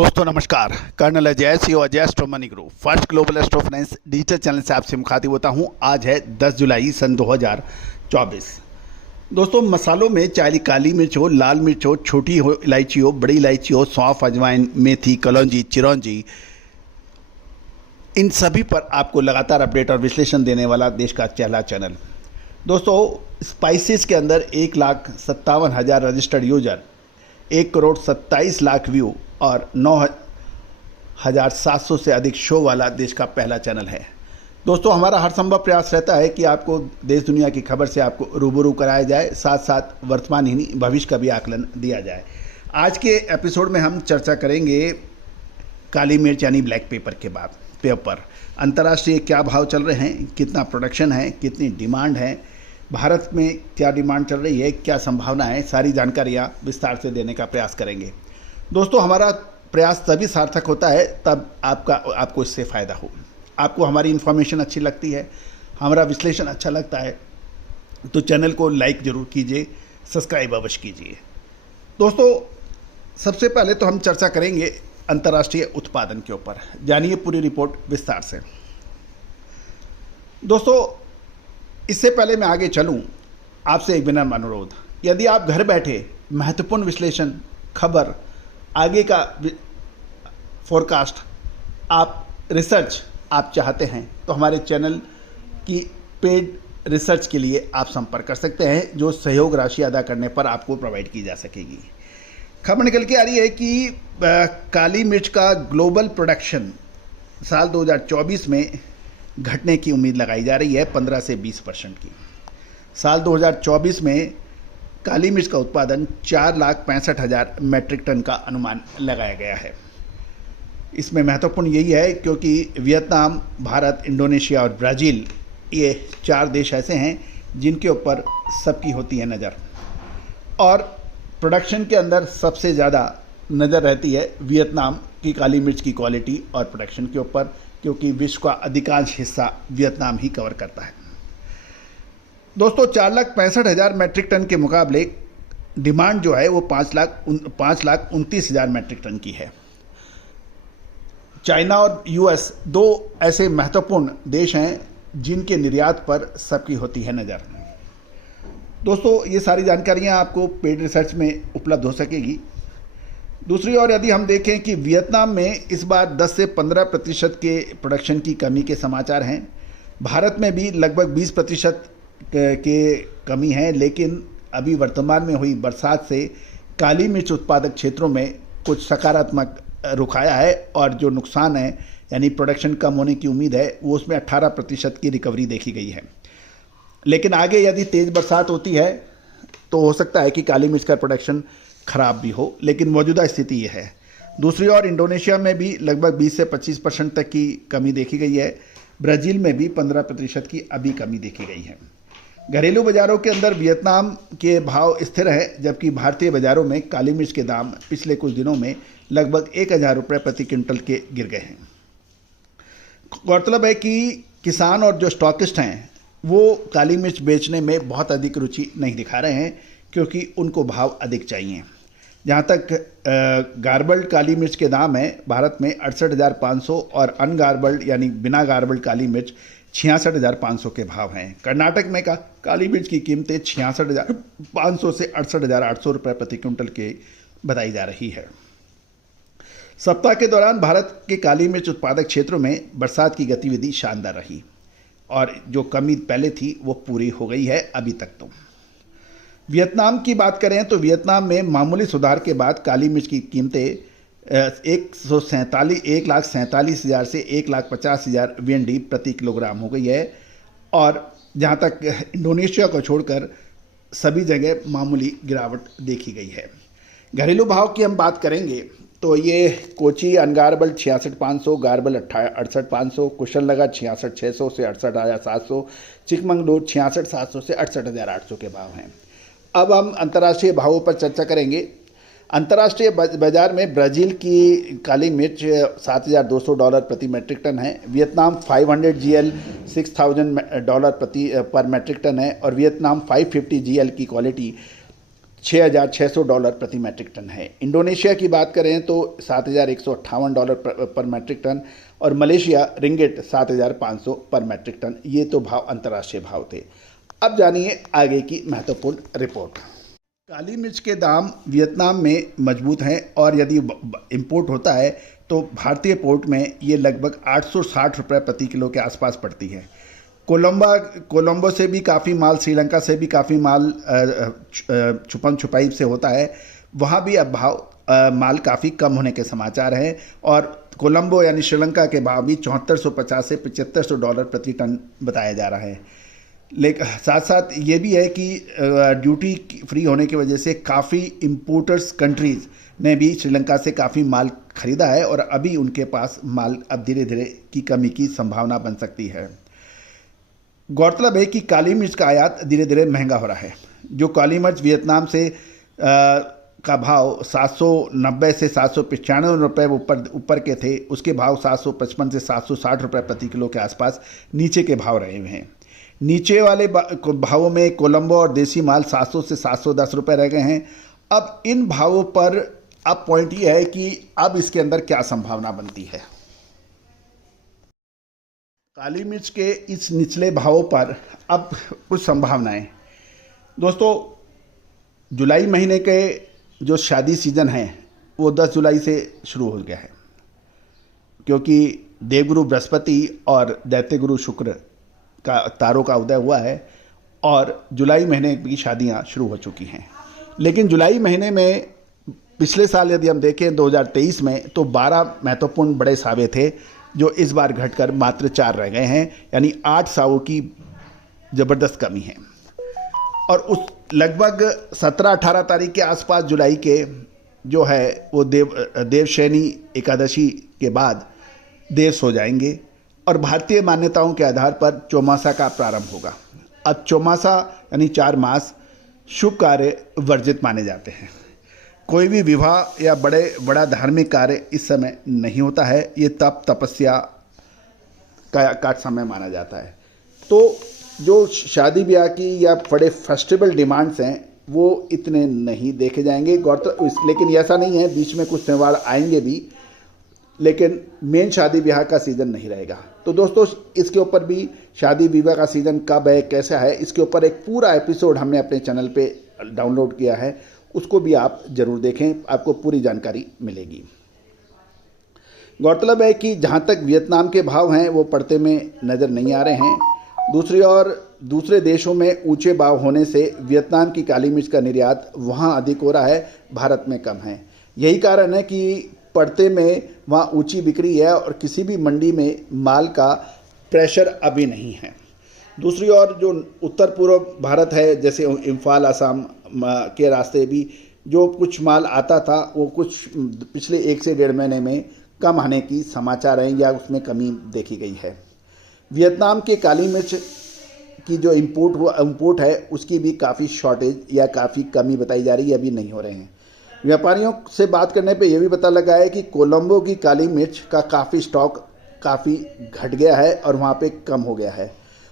दोस्तों नमस्कार। Colonel Ajay CEO Ajay astro money group first global astro finance digital channel से आपसे मुखातिब होता हूं। आज है 10 जुलाई सन 2024। दोस्तों मसालों में चाहे काली मिर्च हो, लाल मिर्च हो, छोटी हो इलायची हो, बड़ी इलायची हो, सौंफ, अजवाइन, मेथी, कलौंजी, चिरौंजी, इन सभी पर आपको लगातार अपडेट और विश्लेषण देने वाला देश का पहला चैनल। दोस्तों स्पाइसेस के अंदर 1,57,000 रजिस्टर्ड यूजर, 1,27,00,000 व्यू और 9,700 से अधिक शो वाला देश का पहला चैनल है। दोस्तों हमारा हर संभव प्रयास रहता है कि आपको देश दुनिया की खबर से आपको रूबरू कराया जाए, साथ साथ वर्तमान ही नहीं भविष्य का भी आकलन दिया जाए। आज के एपिसोड में हम चर्चा करेंगे काली मिर्च यानी ब्लैक पेपर के बाद पेपर अंतर्राष्ट्रीय क्या भाव चल रहे हैं, कितना प्रोडक्शन है, कितनी डिमांड है, भारत में क्या डिमांड चल रही है, क्या संभावना है, सारी जानकारियाँ विस्तार से देने का प्रयास करेंगे। दोस्तों हमारा प्रयास तभी सार्थक होता है तब आपको इससे फ़ायदा हो, आपको हमारी इन्फॉर्मेशन अच्छी लगती है, हमारा विश्लेषण अच्छा लगता है तो चैनल को लाइक ज़रूर कीजिए, सब्सक्राइब अवश्य कीजिए। दोस्तों सबसे पहले तो हम चर्चा करेंगे अंतर्राष्ट्रीय उत्पादन के ऊपर। जानिए पूरी रिपोर्ट विस्तार से। दोस्तों इससे पहले मैं आगे चलूं, आपसे एक विनम्र अनुरोध, यदि आप घर बैठे महत्वपूर्ण विश्लेषण, खबर, आगे का फोरकास्ट, आप रिसर्च आप चाहते हैं तो हमारे चैनल की पेड रिसर्च के लिए आप संपर्क कर सकते हैं, जो सहयोग राशि अदा करने पर आपको प्रोवाइड की जा सकेगी। खबर निकल के आ रही है कि काली मिर्च का ग्लोबल प्रोडक्शन साल 2024 में घटने की उम्मीद लगाई जा रही है 15 से 20% की। साल 2024 में काली मिर्च का उत्पादन 4,65,000 मैट्रिक टन का अनुमान लगाया गया है। इसमें महत्वपूर्ण यही है क्योंकि वियतनाम, भारत, इंडोनेशिया और ब्राज़ील, ये 4 देश ऐसे हैं जिनके ऊपर सबकी होती है नज़र, और प्रोडक्शन के अंदर सबसे ज़्यादा नज़र रहती है वियतनाम की काली मिर्च की क्वालिटी और प्रोडक्शन के ऊपर, क्योंकि विश्व का अधिकांश हिस्सा वियतनाम ही कवर करता है। दोस्तों 4,65,000 मैट्रिक टन के मुकाबले डिमांड जो है वो 5,29,000 मैट्रिक टन की है। चाइना और यूएस 2 ऐसे महत्वपूर्ण देश हैं जिनके निर्यात पर सबकी होती है नज़र। दोस्तों ये सारी जानकारियां आपको पेड रिसर्च में उपलब्ध हो सकेगी। दूसरी ओर यदि हम देखें कि वियतनाम में इस बार 10 से 15% के प्रोडक्शन की कमी के समाचार हैं। भारत में भी लगभग 20% के कमी है, लेकिन अभी वर्तमान में हुई बरसात से काली मिर्च उत्पादक क्षेत्रों में कुछ सकारात्मक रुख आया है, और जो नुकसान है यानी प्रोडक्शन कम होने की उम्मीद है वो उसमें 18% की रिकवरी देखी गई है। लेकिन आगे यदि तेज़ बरसात होती है तो हो सकता है कि काली मिर्च का प्रोडक्शन खराब भी हो, लेकिन मौजूदा स्थिति ये है। दूसरी ओर इंडोनेशिया में भी लगभग 20 से 25% तक की कमी देखी गई है। ब्राज़ील में भी 15% की अभी कमी देखी गई है। घरेलू बाज़ारों के अंदर वियतनाम के भाव स्थिर है, जबकि भारतीय बाज़ारों में काली मिर्च के दाम पिछले कुछ दिनों में लगभग 1,000 रुपये प्रति क्विंटल के गिर गए हैं। गौरतलब है कि किसान और जो स्टॉकिस्ट हैं वो काली मिर्च बेचने में बहुत अधिक रुचि नहीं दिखा रहे हैं, क्योंकि उनको भाव अधिक चाहिए। जहाँ तक गार्बल्ड काली मिर्च के दाम हैं, भारत में 68,500 और अनगार्बल्ड यानी बिना गार्बल्ड काली मिर्च 66,500 के भाव हैं। कर्नाटक में काली मिर्च की कीमतें 66,500 से 68,800 रुपये प्रति क्विंटल के बताई जा रही है। सप्ताह के दौरान भारत के काली मिर्च उत्पादक क्षेत्रों में बरसात की गतिविधि शानदार रही, और जो कमी पहले थी वो पूरी हो गई है अभी तक। तो वियतनाम की बात करें तो वियतनाम में मामूली सुधार के बाद काली मिर्च की कीमतें 1,47,000 से 1,50,000 VND प्रति किलोग्राम हो गई है, और जहां तक इंडोनेशिया को छोड़कर सभी जगह मामूली गिरावट देखी गई है। घरेलू भाव की हम बात करेंगे तो ये कोची अनगार्बल्ड 66,500, गार्बल 68,500, कुशलनगर 66,600 से 68,700, चिकमंगलूर 66,700 से 68,800 के भाव हैं। अब हम अंतर्राष्ट्रीय भावों पर चर्चा करेंगे। अंतर्राष्ट्रीय बाजार में ब्राज़ील की काली मिर्च $7,200 प्रति मैट्रिक टन है। वियतनाम 500 GL $6,000 पर मैट्रिक टन है, और वियतनाम 550 GL की क्वालिटी $6,600 प्रति मैट्रिक टन है। इंडोनेशिया की बात करें तो $7,158 पर मैट्रिक टन और मलेशिया रिंगिट 7,500 पर मैट्रिक टन। ये तो भाव अंतर्राष्ट्रीय भाव थे। अब जानिए आगे की महत्वपूर्ण रिपोर्ट। काली मिर्च के दाम वियतनाम में मजबूत हैं और यदि इंपोर्ट होता है तो भारतीय पोर्ट में ये लगभग 860 रुपये प्रति किलो के आसपास पड़ती है। कोलंबो से भी काफ़ी माल, श्रीलंका से भी काफ़ी माल छुपन छुपाई से होता है। वहाँ भी अब भाव माल काफ़ी कम होने के समाचार हैं और कोलंबो यानी श्रीलंका के भाव भी $7450 से $7500 प्रति टन बताया जा रहा है। लेकिन साथ साथ ये भी है कि ड्यूटी फ्री होने की वजह से काफ़ी इम्पोर्टर्स कंट्रीज़ ने भी श्रीलंका से काफ़ी माल खरीदा है और अभी उनके पास माल अब धीरे धीरे की कमी की संभावना बन सकती है। गौरतलब है कि काली मिर्च का आयात धीरे धीरे महंगा हो रहा है। जो काली मिर्च वियतनाम से का भाव 790 से 795 रुपये ऊपर के थे, उसके भाव 755 से 760 रुपये प्रति किलो के आसपास नीचे के भाव रहे हुए हैं। नीचे वाले भावों में कोलंबो और देसी माल 700 से 710 रुपये रह गए हैं। अब इन भावों पर अब पॉइंट ये है कि अब इसके अंदर क्या संभावना बनती है। काली मिर्च के इस निचले भावों पर अब कुछ संभावनाएं। दोस्तों, जुलाई महीने के जो शादी सीजन है वो 10 जुलाई से शुरू हो गया है, क्योंकि देवगुरु बृहस्पति और दैत्यगुरु शुक्र का तारों का उदय हुआ है और जुलाई महीने की शादियां शुरू हो चुकी हैं। लेकिन जुलाई महीने में पिछले साल यदि हम देखें 2023 में तो 12 महत्वपूर्ण बड़े सावे थे, जो इस बार घटकर मात्र 4 रह गए हैं, यानी 8 सावों की ज़बरदस्त कमी है। और उस लगभग 17-18 तारीख के आसपास जुलाई के जो है वो देवशयनी एकादशी के बाद देव सो जाएंगे और भारतीय मान्यताओं के आधार पर चौमासा का प्रारंभ होगा। अब चौमासा यानी 4 मास शुभ कार्य वर्जित माने जाते हैं। कोई भी विवाह या बड़ा धार्मिक कार्य इस समय नहीं होता है। ये तपस्या का समय माना जाता है। तो जो शादी ब्याह की या बड़े फेस्टिवल डिमांड्स हैं वो इतने नहीं देखे जाएंगे। लेकिन ऐसा नहीं है, बीच में कुछ त्यौहार आएंगे भी, लेकिन मेन शादी ब्याह का सीज़न नहीं रहेगा। तो दोस्तों, इसके ऊपर भी शादी विवाह का सीज़न कब है, कैसा है, इसके ऊपर एक पूरा एपिसोड हमने अपने चैनल पे डाउनलोड किया है, उसको भी आप ज़रूर देखें, आपको पूरी जानकारी मिलेगी। गौरतलब है कि जहाँ तक वियतनाम के भाव हैं वो पड़ते में नज़र नहीं आ रहे हैं। दूसरी ओर दूसरे देशों में ऊंचे भाव होने से वियतनाम की काली मिर्च का निर्यात वहाँ अधिक हो रहा है, भारत में कम है। यही कारण है कि पड़ते में वहाँ ऊंची बिक्री है और किसी भी मंडी में माल का प्रेशर अभी नहीं है। दूसरी ओर जो उत्तर पूर्व भारत है, जैसे इम्फाल, असम के रास्ते भी जो कुछ माल आता था वो कुछ पिछले 1 से 1.5 महीने में कम आने की समाचार हैं या उसमें कमी देखी गई है। वियतनाम के काली मिर्च की जो इम्पोर्ट है उसकी भी काफ़ी शॉर्टेज या काफ़ी कमी बताई जा रही है, अभी नहीं हो रहे हैं। व्यापारियों से बात करने पे यह भी पता लगा है कि कोलंबो की काली मिर्च का काफ़ी स्टॉक काफ़ी घट गया है और वहाँ पे कम हो गया है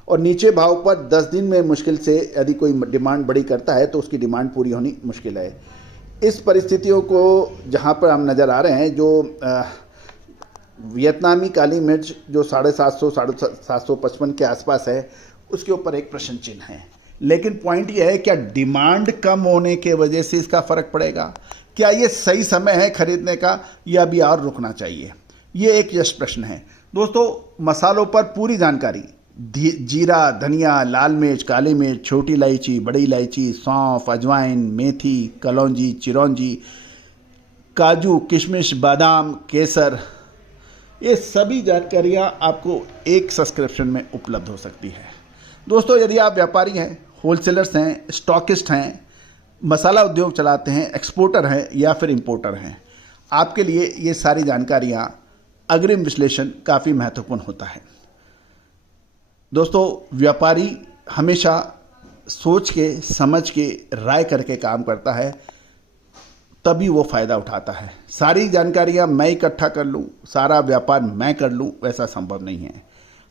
और नीचे भाव पर 10 दिन में मुश्किल से यदि कोई डिमांड बड़ी करता है तो उसकी डिमांड पूरी होनी मुश्किल है। इस परिस्थितियों को जहाँ पर हम नज़र आ रहे हैं, जो वियतनामी काली मिर्च जो 750-755 के आसपास है, उसके ऊपर एक प्रश्न चिन्ह है। लेकिन पॉइंट ये है, क्या डिमांड कम होने के वजह से इसका फ़र्क पड़ेगा? क्या ये सही समय है खरीदने का या अभी और रुकना चाहिए? ये एक यश प्रश्न है। दोस्तों, मसालों पर पूरी जानकारी, जीरा, धनिया, लाल मिर्च, काली मिर्च, छोटी इलायची, बड़ी इलायची, सौंफ, अजवाइन, मेथी, कलौंजी, चिरौंजी, काजू, किशमिश, बादाम, केसर, ये सभी जानकारियाँ आपको एक सब्सक्रिप्शन में उपलब्ध हो सकती है। दोस्तों, यदि आप व्यापारी हैं, होलसेलर्स हैं, स्टॉकिस्ट हैं, मसाला उद्योग चलाते हैं, एक्सपोर्टर हैं या फिर इंपोर्टर हैं, आपके लिए ये सारी जानकारियाँ, अग्रिम विश्लेषण काफ़ी महत्वपूर्ण होता है। दोस्तों, व्यापारी हमेशा सोच के, समझ के, राय करके काम करता है, तभी वो फ़ायदा उठाता है। सारी जानकारियाँ मैं इकट्ठा कर लूँ, सारा व्यापार मैं कर लूँ, वैसा संभव नहीं है।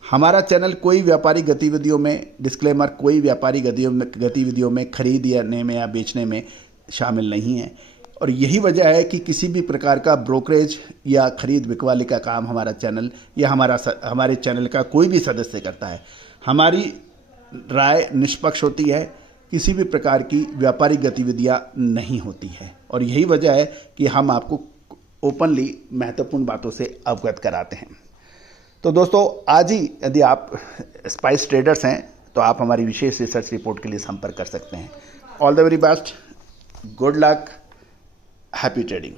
हमारा चैनल कोई व्यापारी गतिविधियों में, डिस्क्लेमर, कोई व्यापारी गतिविधियों में खरीदने में या बेचने में शामिल नहीं हैं। और यही वजह है कि किसी भी प्रकार का ब्रोकरेज या खरीद बिकवाली का काम हमारा चैनल या हमारे चैनल का कोई भी सदस्य करता है। हमारी राय निष्पक्ष होती है, किसी भी प्रकार की व्यापारिक गतिविधियां नहीं होती है। और यही वजह है कि हम आपको ओपनली महत्वपूर्ण बातों से अवगत कराते हैं। तो दोस्तों, आज ही यदि आप स्पाइस ट्रेडर्स हैं तो आप हमारी विशेष रिसर्च रिपोर्ट के लिए संपर्क कर सकते हैं। All the very best, good luck, happy trading.